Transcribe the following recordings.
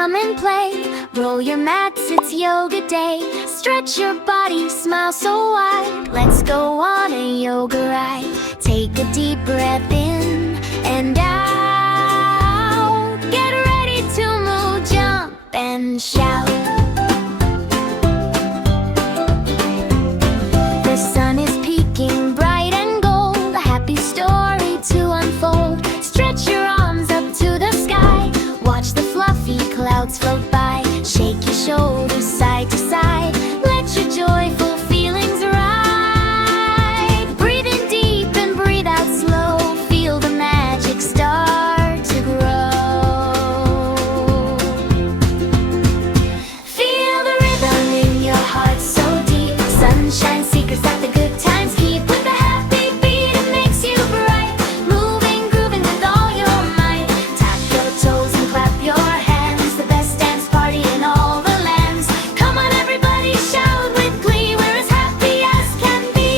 come and play. Roll your mats, it's yoga day. Stretch your body, smile so wide. Let's go on a yoga ride. Take a deep breath in and out. Get ready to move, jump and shout. The sun is peeking bright and gold, a happy story to unfold. Stretch your arms up to the sky. Watch the fluffy clouds float by. Shake your shoulders side to side. Let your joyful feelings ride. Breathe in deep and breathe out slow. Feel the magic start to grow. Feel the rhythm in your heart so deep. Sunshine secrets that the good times keep. With a happy beat it makes you bright. Moving, grooving with all your might. Tap your toes and clap your hands. The best dance party in all the lands. Come on everybody, shout with glee. We're as happy as can be.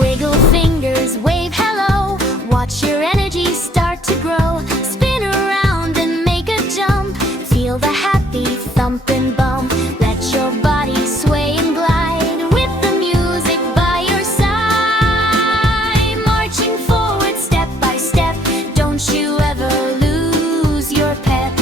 Wiggle fingers, wave hello. Watch your energy start to grow. Spin around and make a jump. Feel the happy thump and bump. Let your body sway and glide. With the music by your side. Marching forward step by step. Don't you ever lose your pep.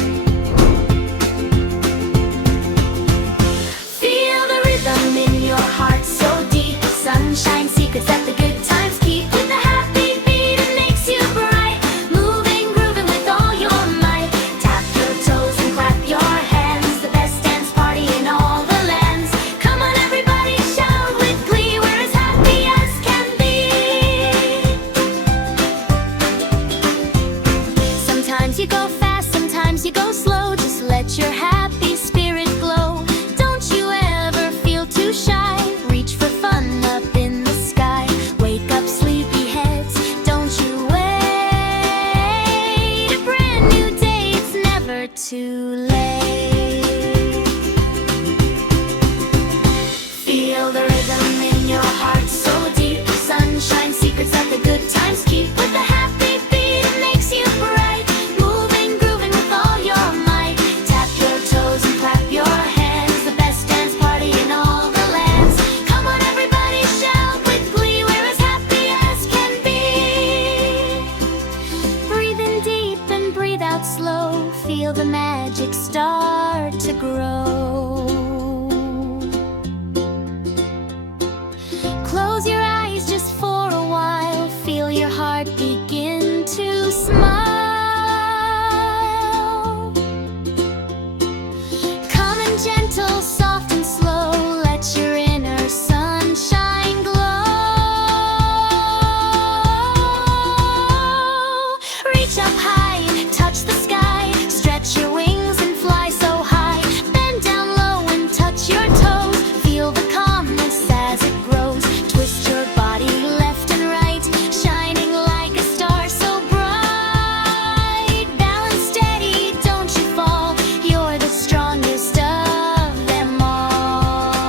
Feel the rhythm in your heart so deep. Sunshine secrets that the good times keep. With a happy beat it makes you bright. Moving, grooving with all your might. Tap your toes and clap your hands. The best dance party in all the lands. Come on everybody, shout with glee. We're as happy as can be. Sometimes you go fast, sometimes you go slow. Just let your happy spirit glow. Don't you ever feel too shy. Reach for fun up in the sky. Wake up sleepy heads, don't you wait. A brand new day, it's never too late. Feel the rhythm in your heart so deep. Sunshine secrets that the good times keep. With a happy beat it makes you bright. Moving, grooving with all your might. Tap your toes and clap your hands. The best dance party in all the lands. Come on everybody, shout with glee. We're as happy as can be. Breathe in deep and breathe out slow. Feel the magic start to grow. Close your eyes just for a while. Feel your heart begin to smile. Calm and gentle, soft and slow. Let your inner sunshine glow. Reach up high, touch the sky. Stretch your wings and fly so high. Bend down low and touch your toes. Feel the calmness as it grows. Twist your body left and right. Shining like a star so bright. Balance steady, don't you fall. You're the strongest of them all.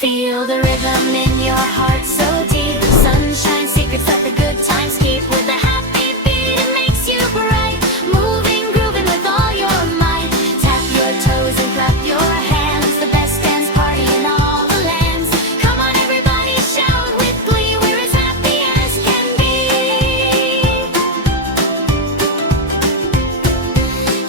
Feel the rhythm in your heart so deep. Sunshine secrets that the good times keep. With a happy beat it makes you bright. Moving, grooving with all your might. Tap your toes and clap your hands. The best dance party in all the lands. Come on everybody, shout with glee. We're as happy as can be.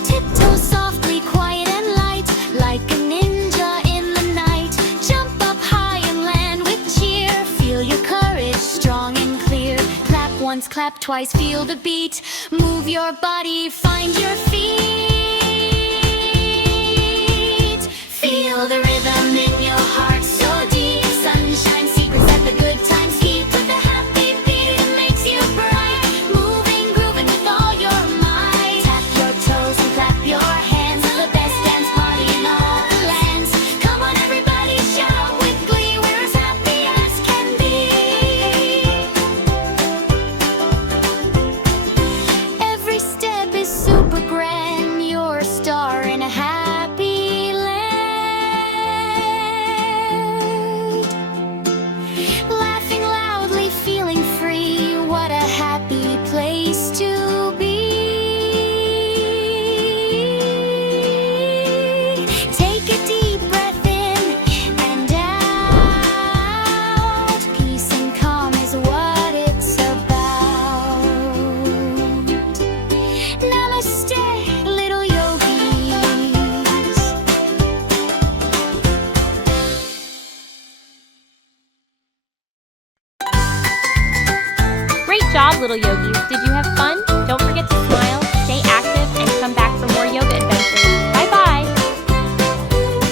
Tiptoe softly, quiet and light. Like a ninja in the night. Jump up high and land with cheer. Feel your courage strong and clear. Clap once, clap twice, feel the beat. Move your body, find your feet. Feel the rhythm in your heart so deep. Sunshine secrets that the good times keep. With a happy beat it makes you bright. Moving, grooving with all your might. Tap your toes and clap your hands. The best dance party in all the lands. Come on everybody, shout with glee. We're as happy as can be. Every step is super grand. You're a star in a happy land. Great job, little yogis. Did you have fun? Don't forget to smile,